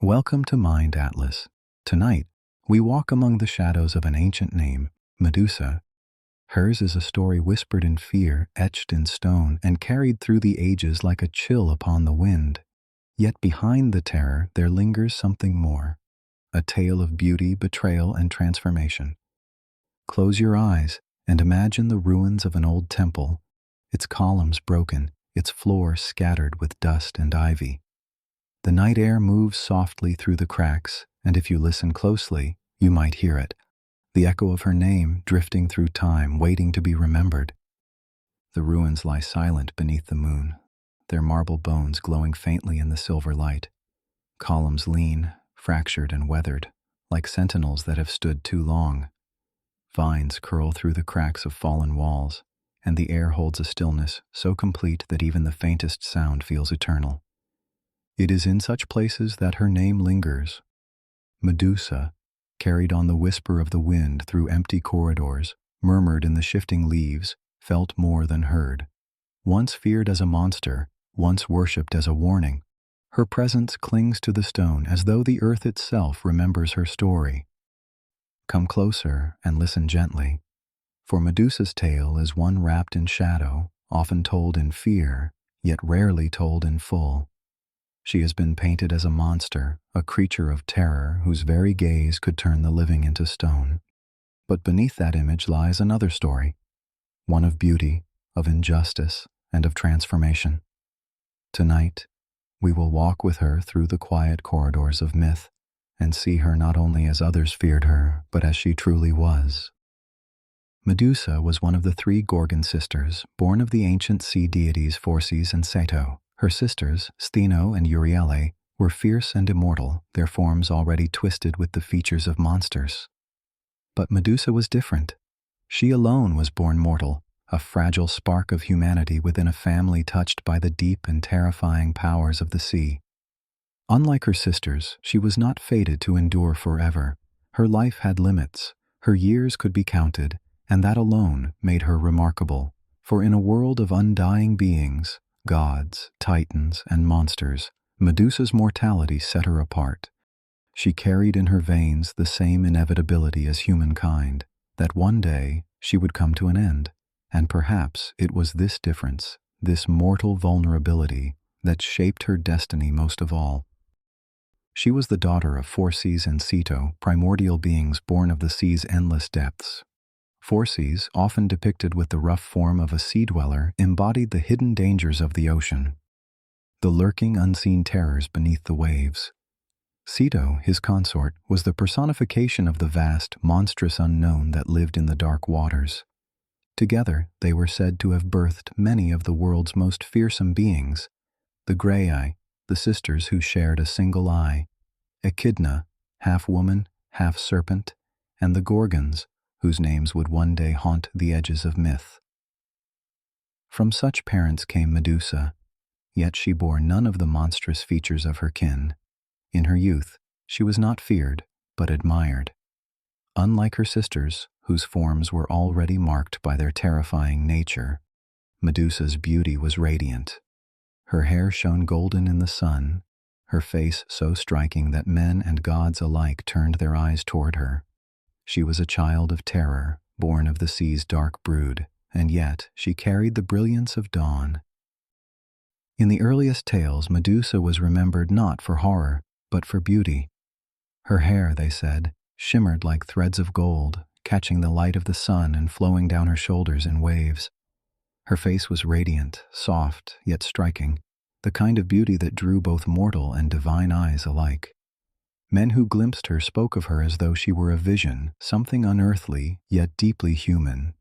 Welcome to Mind Atlas. Tonight, we walk among the shadows of an ancient name, Medusa. Hers is a story whispered in fear, etched in stone, and carried through the ages like a chill upon the wind. Yet behind the terror there lingers something more, a tale of beauty, betrayal, and transformation. Close your eyes and imagine the ruins of an old temple, its columns broken, its floor scattered with dust and ivy. The night air moves softly through the cracks, and if you listen closely, you might hear it, the echo of her name drifting through time, waiting to be remembered. The ruins lie silent beneath the moon, their marble bones glowing faintly in the silver light. Columns lean, fractured and weathered, like sentinels that have stood too long. Vines curl through the cracks of fallen walls, and the air holds a stillness so complete that even the faintest sound feels eternal. It is in such places that her name lingers. Medusa, carried on the whisper of the wind through empty corridors, murmured in the shifting leaves, felt more than heard. Once feared as a monster, once worshipped as a warning, her presence clings to the stone as though the earth itself remembers her story. Come closer and listen gently, for Medusa's tale is one wrapped in shadow, often told in fear, yet rarely told in full. She has been painted as a monster, a creature of terror whose very gaze could turn the living into stone. But beneath that image lies another story, one of beauty, of injustice, and of transformation. Tonight, we will walk with her through the quiet corridors of myth and see her not only as others feared her, but as she truly was. Medusa was one of the three Gorgon sisters, born of the ancient sea deities Perseus and Sato. Her sisters, Stheno and Euryale, were fierce and immortal, their forms already twisted with the features of monsters. But Medusa was different. She alone was born mortal, a fragile spark of humanity within a family touched by the deep and terrifying powers of the sea. Unlike her sisters, she was not fated to endure forever. Her life had limits, her years could be counted, and that alone made her remarkable. For in a world of undying beings, gods, titans, and monsters, Medusa's mortality set her apart. She carried in her veins the same inevitability as humankind, that one day she would come to an end, and perhaps it was this difference, this mortal vulnerability, that shaped her destiny most of all. She was the daughter of Perseus and Sato, primordial beings born of the sea's endless depths. Perseus, often depicted with the rough form of a sea dweller, embodied the hidden dangers of the ocean, the lurking unseen terrors beneath the waves. Sato, his consort, was the personification of the vast, monstrous unknown that lived in the dark waters. Together, they were said to have birthed many of the world's most fearsome beings: the Graeae, the sisters who shared a single eye; Echidna, half woman, half serpent; and the Gorgons, whose names would one day haunt the edges of myth. From such parents came Medusa, yet she bore none of the monstrous features of her kin. In her youth, she was not feared, but admired. Unlike her sisters, whose forms were already marked by their terrifying nature, Medusa's beauty was radiant. Her hair shone golden in the sun, her face so striking that men and gods alike turned their eyes toward her. She was a child of terror, born of the sea's dark brood, and yet she carried the brilliance of dawn. In the earliest tales, Medusa was remembered not for horror, but for beauty. Her hair, they said, shimmered like threads of gold, catching the light of the sun and flowing down her shoulders in waves. Her face was radiant, soft, yet striking, the kind of beauty that drew both mortal and divine eyes alike. Men who glimpsed her spoke of her as though she were a vision, something unearthly, yet deeply human.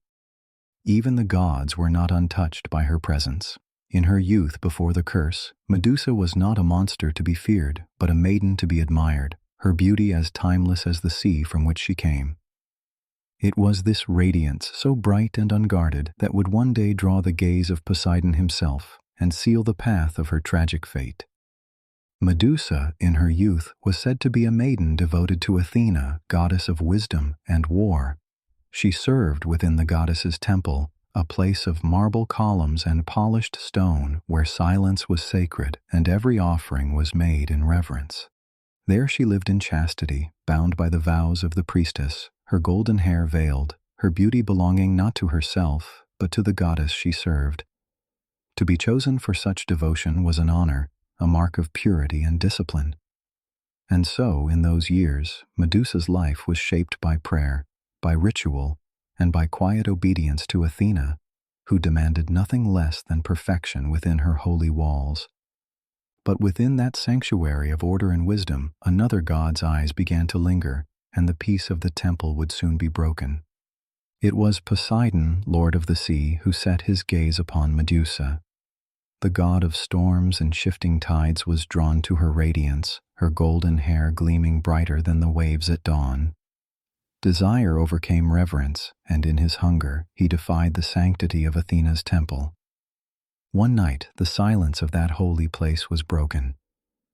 Even the gods were not untouched by her presence. In her youth before the curse, Medusa was not a monster to be feared, but a maiden to be admired, her beauty as timeless as the sea from which she came. It was this radiance, so bright and unguarded, that would one day draw the gaze of Poseidon himself and seal the path of her tragic fate. Medusa, in her youth, was said to be a maiden devoted to Athena, goddess of wisdom and war. She served within the goddess's temple, a place of marble columns and polished stone where silence was sacred and every offering was made in reverence. There she lived in chastity, bound by the vows of the priestess, her golden hair veiled, her beauty belonging not to herself, but to the goddess she served. To be chosen for such devotion was an honor, a mark of purity and discipline. And so, in those years, Medusa's life was shaped by prayer, by ritual, and by quiet obedience to Athena, who demanded nothing less than perfection within her holy walls. But within that sanctuary of order and wisdom, another god's eyes began to linger, and the peace of the temple would soon be broken. It was Poseidon, lord of the sea, who set his gaze upon Medusa. The god of storms and shifting tides was drawn to her radiance, her golden hair gleaming brighter than the waves at dawn. Desire overcame reverence, and in his hunger he defied the sanctity of Athena's temple. One night, the silence of that holy place was broken.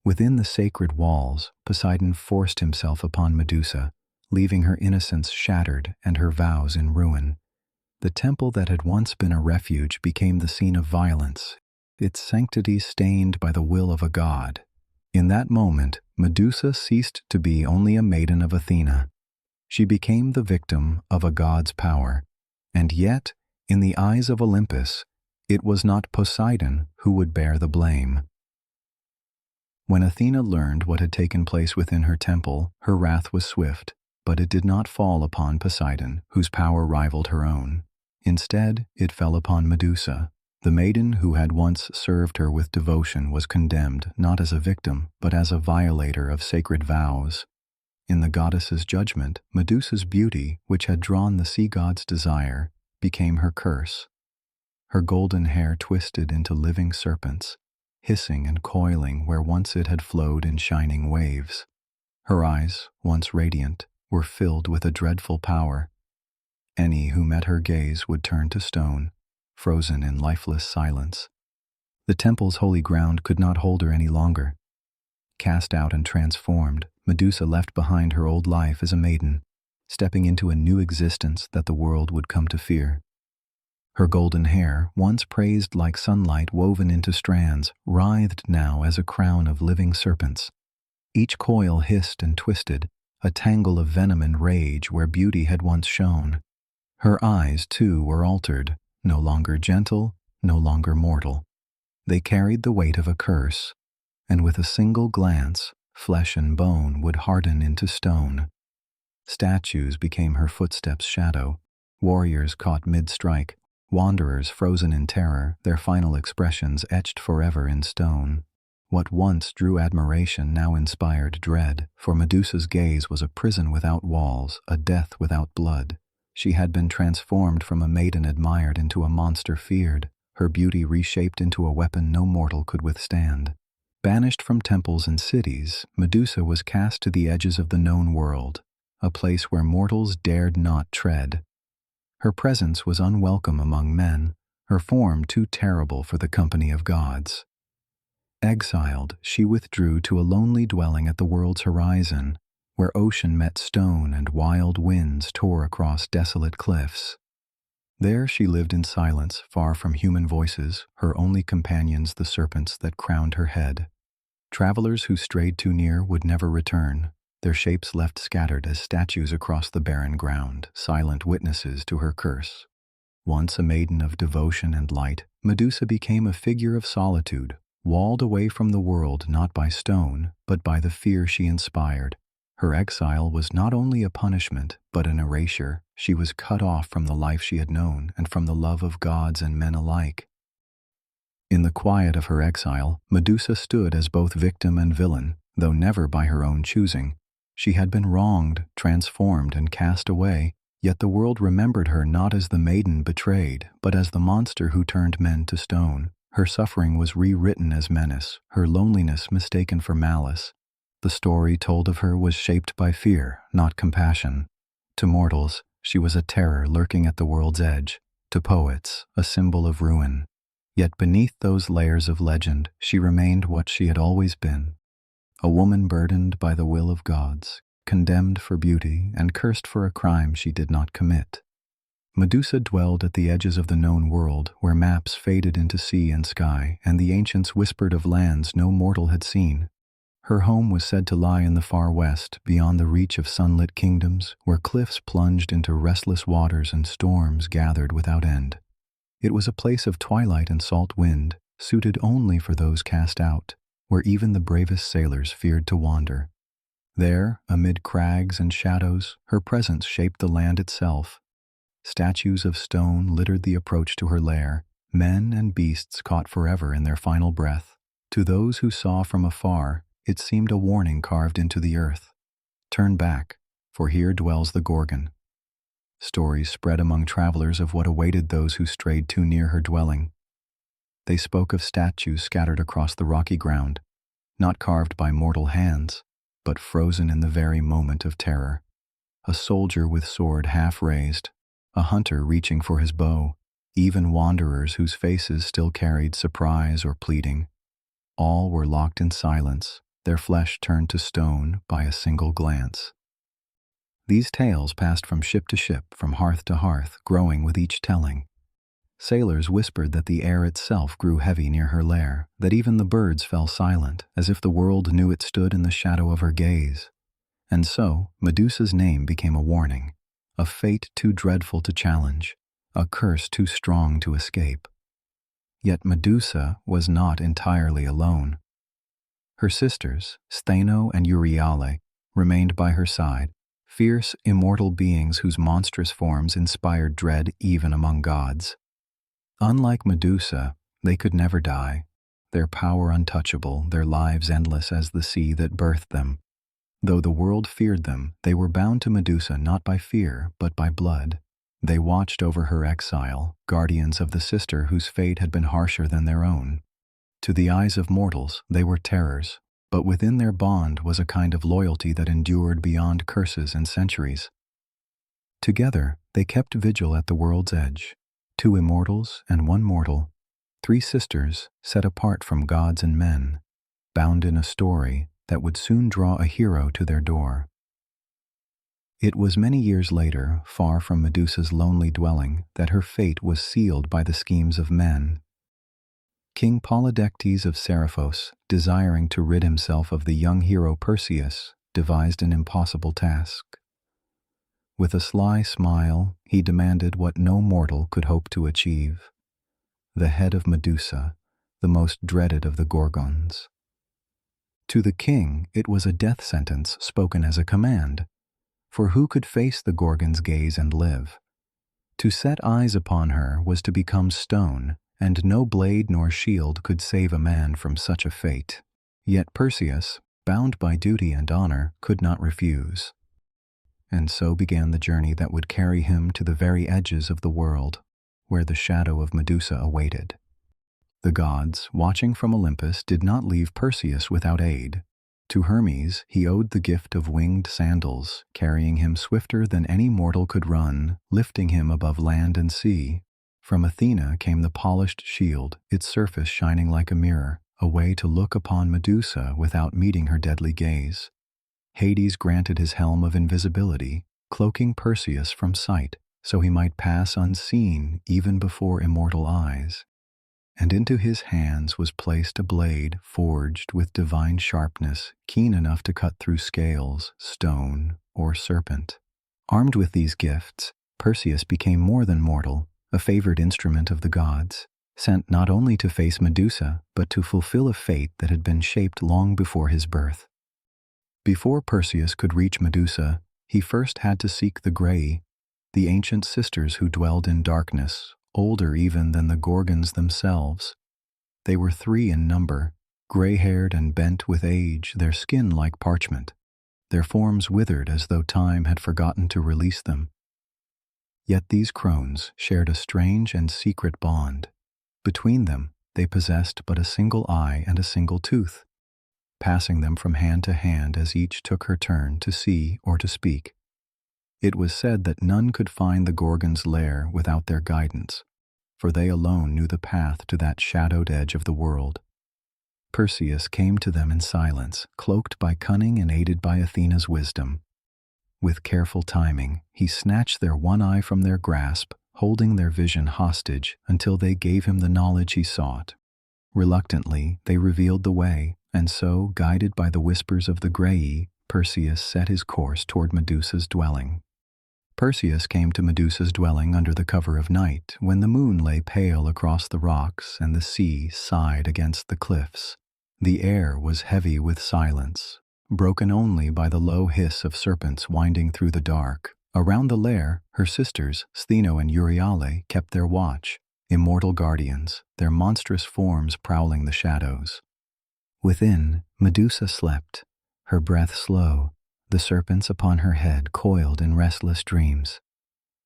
Within the sacred walls, Poseidon forced himself upon Medusa, leaving her innocence shattered and her vows in ruin. The temple that had once been a refuge became the scene of violence, its sanctity stained by the will of a god. In that moment, Medusa ceased to be only a maiden of Athena. She became the victim of a god's power, and yet, in the eyes of Olympus, it was not Poseidon who would bear the blame. When Athena learned what had taken place within her temple, her wrath was swift, but it did not fall upon Poseidon, whose power rivaled her own. Instead, it fell upon Medusa. The maiden who had once served her with devotion was condemned not as a victim, but as a violator of sacred vows. In the goddess's judgment, Medusa's beauty, which had drawn the sea god's desire, became her curse. Her golden hair twisted into living serpents, hissing and coiling where once it had flowed in shining waves. Her eyes, once radiant, were filled with a dreadful power. Any who met her gaze would turn to stone, frozen in lifeless silence. The temple's holy ground could not hold her any longer. Cast out and transformed, Medusa left behind her old life as a maiden, stepping into a new existence that the world would come to fear. Her golden hair, once praised like sunlight woven into strands, writhed now as a crown of living serpents. Each coil hissed and twisted, a tangle of venom and rage where beauty had once shone. Her eyes, too, were altered, no longer gentle, no longer mortal. They carried the weight of a curse, and with a single glance, flesh and bone would harden into stone. Statues became her footsteps' shadow, warriors caught mid-strike, wanderers frozen in terror, their final expressions etched forever in stone. What once drew admiration now inspired dread, for Medusa's gaze was a prison without walls, a death without blood. She had been transformed from a maiden admired into a monster feared, her beauty reshaped into a weapon no mortal could withstand. Banished from temples and cities, Medusa was cast to the edges of the known world, a place where mortals dared not tread. Her presence was unwelcome among men, her form too terrible for the company of gods. Exiled, she withdrew to a lonely dwelling at the world's horizon, where ocean met stone and wild winds tore across desolate cliffs. There she lived in silence, far from human voices, her only companions the serpents that crowned her head. Travelers who strayed too near would never return, their shapes left scattered as statues across the barren ground, silent witnesses to her curse. Once a maiden of devotion and light, Medusa became a figure of solitude, walled away from the world not by stone, but by the fear she inspired. Her exile was not only a punishment, but an erasure. She was cut off from the life she had known and from the love of gods and men alike. In the quiet of her exile, Medusa stood as both victim and villain, though never by her own choosing. She had been wronged, transformed, and cast away, yet the world remembered her not as the maiden betrayed, but as the monster who turned men to stone. Her suffering was rewritten as menace, her loneliness mistaken for malice. The story told of her was shaped by fear, not compassion. To mortals, she was a terror lurking at the world's edge. To poets, a symbol of ruin. Yet beneath those layers of legend, she remained what she had always been. A woman burdened by the will of gods, condemned for beauty and cursed for a crime she did not commit. Medusa dwelled at the edges of the known world, where maps faded into sea and sky, and the ancients whispered of lands no mortal had seen. Her home was said to lie in the far west, beyond the reach of sunlit kingdoms, where cliffs plunged into restless waters and storms gathered without end. It was a place of twilight and salt wind, suited only for those cast out, where even the bravest sailors feared to wander. There, amid crags and shadows, her presence shaped the land itself. Statues of stone littered the approach to her lair, men and beasts caught forever in their final breath. To those who saw from afar, it seemed a warning carved into the earth. Turn back, for here dwells the Gorgon. Stories spread among travelers of what awaited those who strayed too near her dwelling. They spoke of statues scattered across the rocky ground, not carved by mortal hands, but frozen in the very moment of terror. A soldier with sword half raised, a hunter reaching for his bow, even wanderers whose faces still carried surprise or pleading. All were locked in silence, their flesh turned to stone by a single glance. These tales passed from ship to ship, from hearth to hearth, growing with each telling. Sailors whispered that the air itself grew heavy near her lair, that even the birds fell silent, as if the world knew it stood in the shadow of her gaze. And so, Medusa's name became a warning, a fate too dreadful to challenge, a curse too strong to escape. Yet Medusa was not entirely alone. Her sisters, Stheno and Euryale, remained by her side, fierce, immortal beings whose monstrous forms inspired dread even among gods. Unlike Medusa, they could never die, their power untouchable, their lives endless as the sea that birthed them. Though the world feared them, they were bound to Medusa not by fear, but by blood. They watched over her exile, guardians of the sister whose fate had been harsher than their own. To the eyes of mortals, they were terrors, but within their bond was a kind of loyalty that endured beyond curses and centuries. Together, they kept vigil at the world's edge, 2 immortals and 1 mortal, 3 sisters set apart from gods and men, bound in a story that would soon draw a hero to their door. It was many years later, far from Medusa's lonely dwelling, that her fate was sealed by the schemes of men. King Polydectes of Seriphos, desiring to rid himself of the young hero Perseus, devised an impossible task. With a sly smile, he demanded what no mortal could hope to achieve: the head of Medusa, the most dreaded of the Gorgons. To the king, it was a death sentence spoken as a command, for who could face the Gorgon's gaze and live? To set eyes upon her was to become stone, and no blade nor shield could save a man from such a fate. Yet Perseus, bound by duty and honor, could not refuse. And so began the journey that would carry him to the very edges of the world, where the shadow of Medusa awaited. The gods, watching from Olympus, did not leave Perseus without aid. To Hermes he owed the gift of winged sandals, carrying him swifter than any mortal could run, lifting him above land and sea. From Athena came the polished shield, its surface shining like a mirror, a way to look upon Medusa without meeting her deadly gaze. Hades granted his helm of invisibility, cloaking Perseus from sight, so he might pass unseen even before immortal eyes. And into his hands was placed a blade forged with divine sharpness, keen enough to cut through scales, stone, or serpent. Armed with these gifts, Perseus became more than mortal, a favored instrument of the gods, sent not only to face Medusa, but to fulfill a fate that had been shaped long before his birth. Before Perseus could reach Medusa, he first had to seek the Graii, the ancient sisters who dwelled in darkness, older even than the Gorgons themselves. They were 3 in number, gray-haired and bent with age, their skin like parchment, their forms withered as though time had forgotten to release them. Yet these crones shared a strange and secret bond. Between them, they possessed but a single eye and a single tooth, passing them from hand to hand as each took her turn to see or to speak. It was said that none could find the Gorgon's lair without their guidance, for they alone knew the path to that shadowed edge of the world. Perseus came to them in silence, cloaked by cunning and aided by Athena's wisdom. With careful timing, he snatched their one eye from their grasp, holding their vision hostage until they gave him the knowledge he sought. Reluctantly, they revealed the way, And so, guided by the whispers of the Graii, Perseus set his course toward Medusa's dwelling. Perseus came to Medusa's dwelling under the cover of night, when the moon lay pale across the rocks and the sea sighed against the cliffs. The air was heavy with silence, broken only by the low hiss of serpents winding through the dark. Around the lair, her sisters, Stheno and Euryale, kept their watch, immortal guardians, their monstrous forms prowling the shadows. Within, Medusa slept, her breath slow, the serpents upon her head coiled in restless dreams.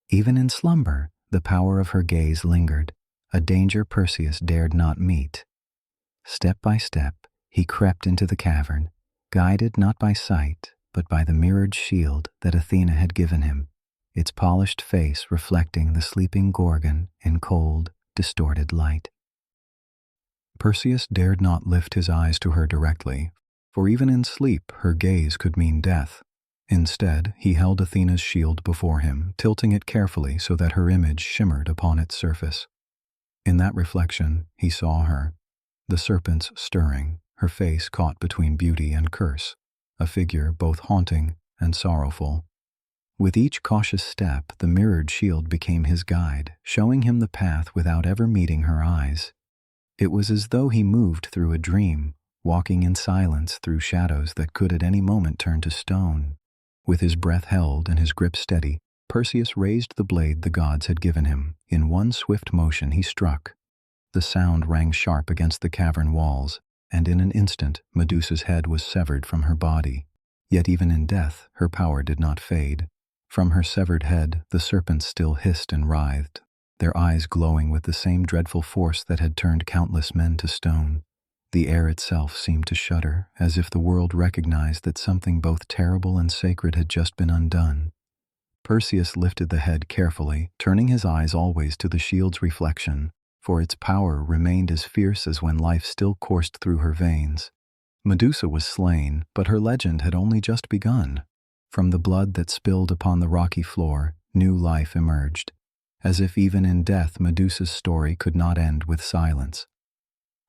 Even in slumber, the power of her gaze lingered, a danger Perseus dared not meet. Step by step, he crept into the cavern, guided not by sight, but by the mirrored shield that Athena had given him, its polished face reflecting the sleeping Gorgon in cold, distorted light. Perseus dared not lift his eyes to her directly, for even in sleep her gaze could mean death. Instead, he held Athena's shield before him, tilting it carefully so that her image shimmered upon its surface. In that reflection, he saw her, the serpents stirring, her face caught between beauty and curse, a figure both haunting and sorrowful. With each cautious step, the mirrored shield became his guide, showing him the path without ever meeting her eyes. It was as though he moved through a dream, walking in silence through shadows that could at any moment turn to stone. With his breath held and his grip steady, Perseus raised the blade the gods had given him. In one swift motion he struck. The sound rang sharp against the cavern walls, and in an instant Medusa's head was severed from her body. Yet even in death, her power did not fade. From her severed head, the serpents still hissed and writhed, their eyes glowing with the same dreadful force that had turned countless men to stone. The air itself seemed to shudder, as if the world recognized that something both terrible and sacred had just been undone. Perseus lifted the head carefully, turning his eyes always to the shield's reflection, for its power remained as fierce as when life still coursed through her veins. Medusa was slain, but her legend had only just begun. From the blood that spilled upon the rocky floor, new life emerged, as if even in death Medusa's story could not end with silence.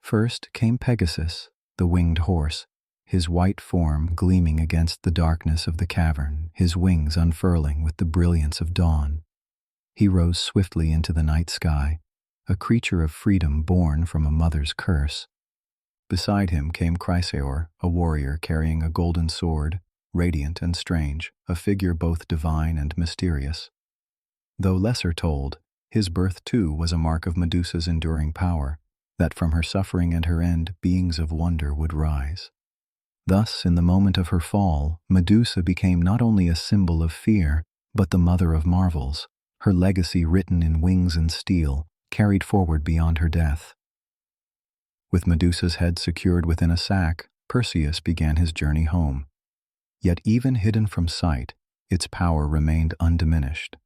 First came Pegasus, the winged horse, his white form gleaming against the darkness of the cavern, his wings unfurling with the brilliance of dawn. He rose swiftly into the night sky, a creature of freedom born from a mother's curse. Beside him came Chrysaor, a warrior carrying a golden sword, radiant and strange, a figure both divine and mysterious. Though lesser told, his birth too was a mark of Medusa's enduring power, that from her suffering and her end beings of wonder would rise. Thus, in the moment of her fall, Medusa became not only a symbol of fear, but the mother of marvels, her legacy written in wings and steel, carried forward beyond her death. With Medusa's head secured within a sack, Perseus began his journey home. Yet even hidden from sight, its power remained undiminished.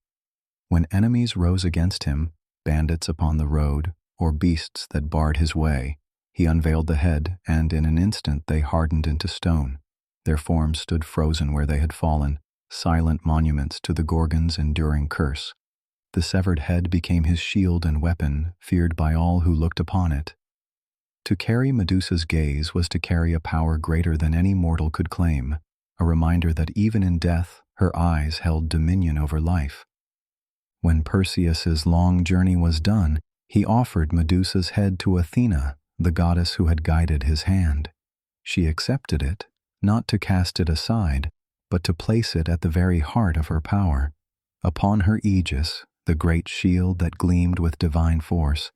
When enemies rose against him, bandits upon the road, or beasts that barred his way, he unveiled the head, and in an instant they hardened into stone. Their forms stood frozen where they had fallen, silent monuments to the Gorgon's enduring curse. The severed head became his shield and weapon, feared by all who looked upon it. To carry Medusa's gaze was to carry a power greater than any mortal could claim, a reminder that even in death, her eyes held dominion over life. When Perseus's long journey was done, he offered Medusa's head to Athena, the goddess who had guided his hand. She accepted it, not to cast it aside, but to place it at the very heart of her power. Upon her aegis, the great shield that gleamed with divine force,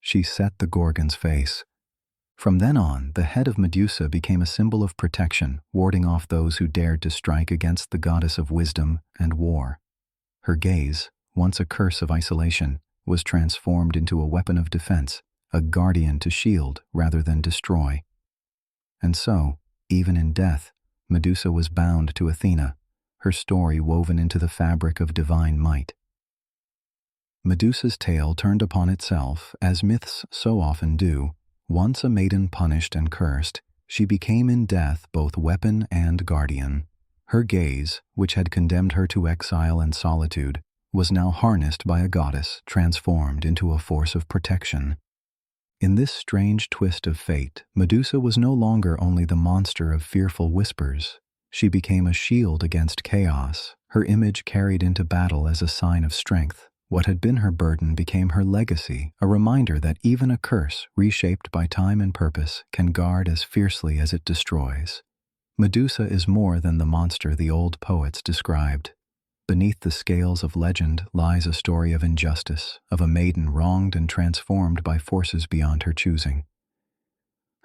she set the Gorgon's face. From then on, the head of Medusa became a symbol of protection, warding off those who dared to strike against the goddess of wisdom and war. Her gaze, once a curse of isolation, was transformed into a weapon of defense, a guardian to shield rather than destroy. And so, even in death, Medusa was bound to Athena, her story woven into the fabric of divine might. Medusa's tale turned upon itself, as myths so often do. Once a maiden punished and cursed, she became in death both weapon and guardian. Her gaze, which had condemned her to exile and solitude, was now harnessed by a goddess, transformed into a force of protection. In this strange twist of fate, Medusa was no longer only the monster of fearful whispers. She became a shield against chaos, her image carried into battle as a sign of strength. What had been her burden became her legacy, a reminder that even a curse, reshaped by time and purpose, can guard as fiercely as it destroys. Medusa is more than the monster the old poets described. Beneath the scales of legend lies a story of injustice, of a maiden wronged and transformed by forces beyond her choosing.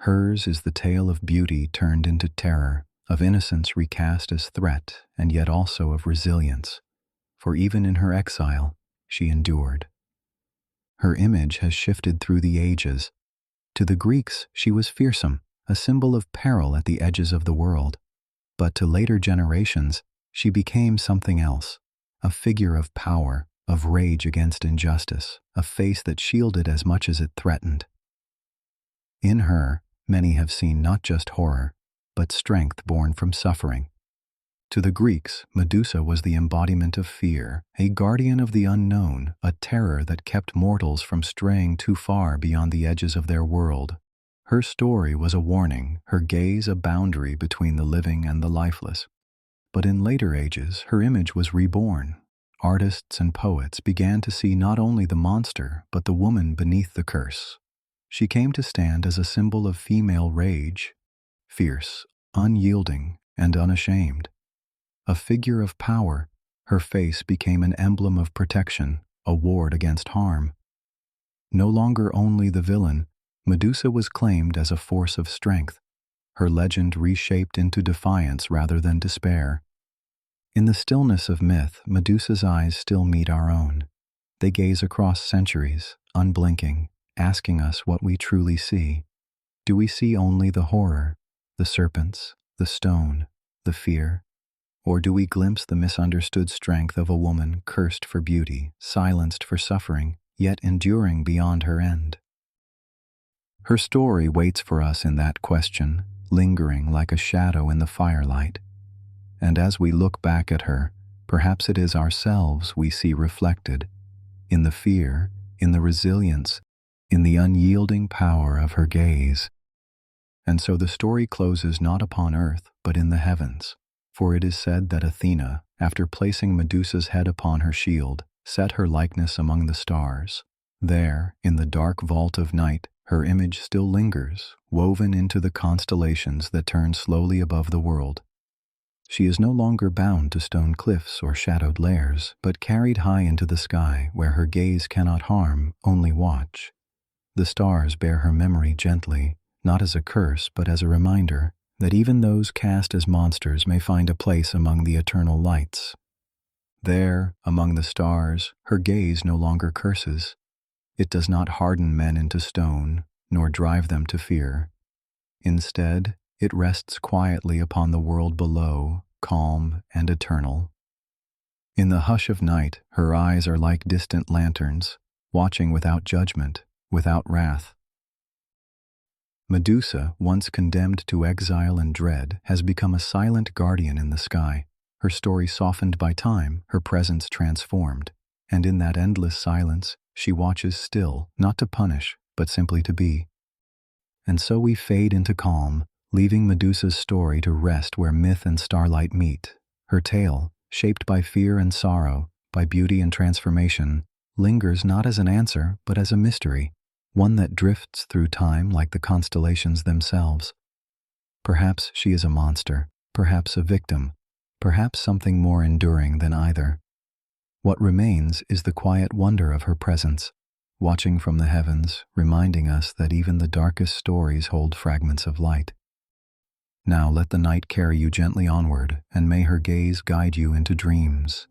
Hers is the tale of beauty turned into terror, of innocence recast as threat, and yet also of resilience. For even in her exile, she endured. Her image has shifted through the ages. To the Greeks, she was fearsome, a symbol of peril at the edges of the world. But to later generations, she became something else, a figure of power, of rage against injustice, a face that shielded as much as it threatened. In her, many have seen not just horror, but strength born from suffering. To the Greeks, Medusa was the embodiment of fear, a guardian of the unknown, a terror that kept mortals from straying too far beyond the edges of their world. Her story was a warning, her gaze a boundary between the living and the lifeless. But in later ages, her image was reborn. Artists and poets began to see not only the monster, but the woman beneath the curse. She came to stand as a symbol of female rage, fierce, unyielding, and unashamed. A figure of power, her face became an emblem of protection, a ward against harm. No longer only the villain, Medusa was claimed as a force of strength, her legend reshaped into defiance rather than despair. In the stillness of myth, Medusa's eyes still meet our own. They gaze across centuries, unblinking, asking us what we truly see. Do we see only the horror, the serpents, the stone, the fear? Or do we glimpse the misunderstood strength of a woman cursed for beauty, silenced for suffering, yet enduring beyond her end? Her story waits for us in that question, lingering like a shadow in the firelight. And as we look back at her, perhaps it is ourselves we see reflected, in the fear, in the resilience, in the unyielding power of her gaze. And so the story closes not upon earth, but in the heavens. For it is said that Athena, after placing Medusa's head upon her shield, set her likeness among the stars. There, in the dark vault of night, her image still lingers, woven into the constellations that turn slowly above the world. She is no longer bound to stone cliffs or shadowed lairs, but carried high into the sky, where her gaze cannot harm, only watch. The stars bear her memory gently, not as a curse, but as a reminder that even those cast as monsters may find a place among the eternal lights. There, among the stars, her gaze no longer curses. It does not harden men into stone, nor drive them to fear. Instead, it rests quietly upon the world below, calm and eternal. In the hush of night, her eyes are like distant lanterns, watching without judgment, without wrath. Medusa, once condemned to exile and dread, has become a silent guardian in the sky, her story softened by time, her presence transformed. And in that endless silence, she watches still, not to punish, but simply to be. And so we fade into calm, leaving Medusa's story to rest where myth and starlight meet. Her tale, shaped by fear and sorrow, by beauty and transformation, lingers not as an answer, but as a mystery, one that drifts through time like the constellations themselves. Perhaps she is a monster, perhaps a victim, perhaps something more enduring than either. What remains is the quiet wonder of her presence, watching from the heavens, reminding us that even the darkest stories hold fragments of light. Now let the night carry you gently onward, and may her gaze guide you into dreams.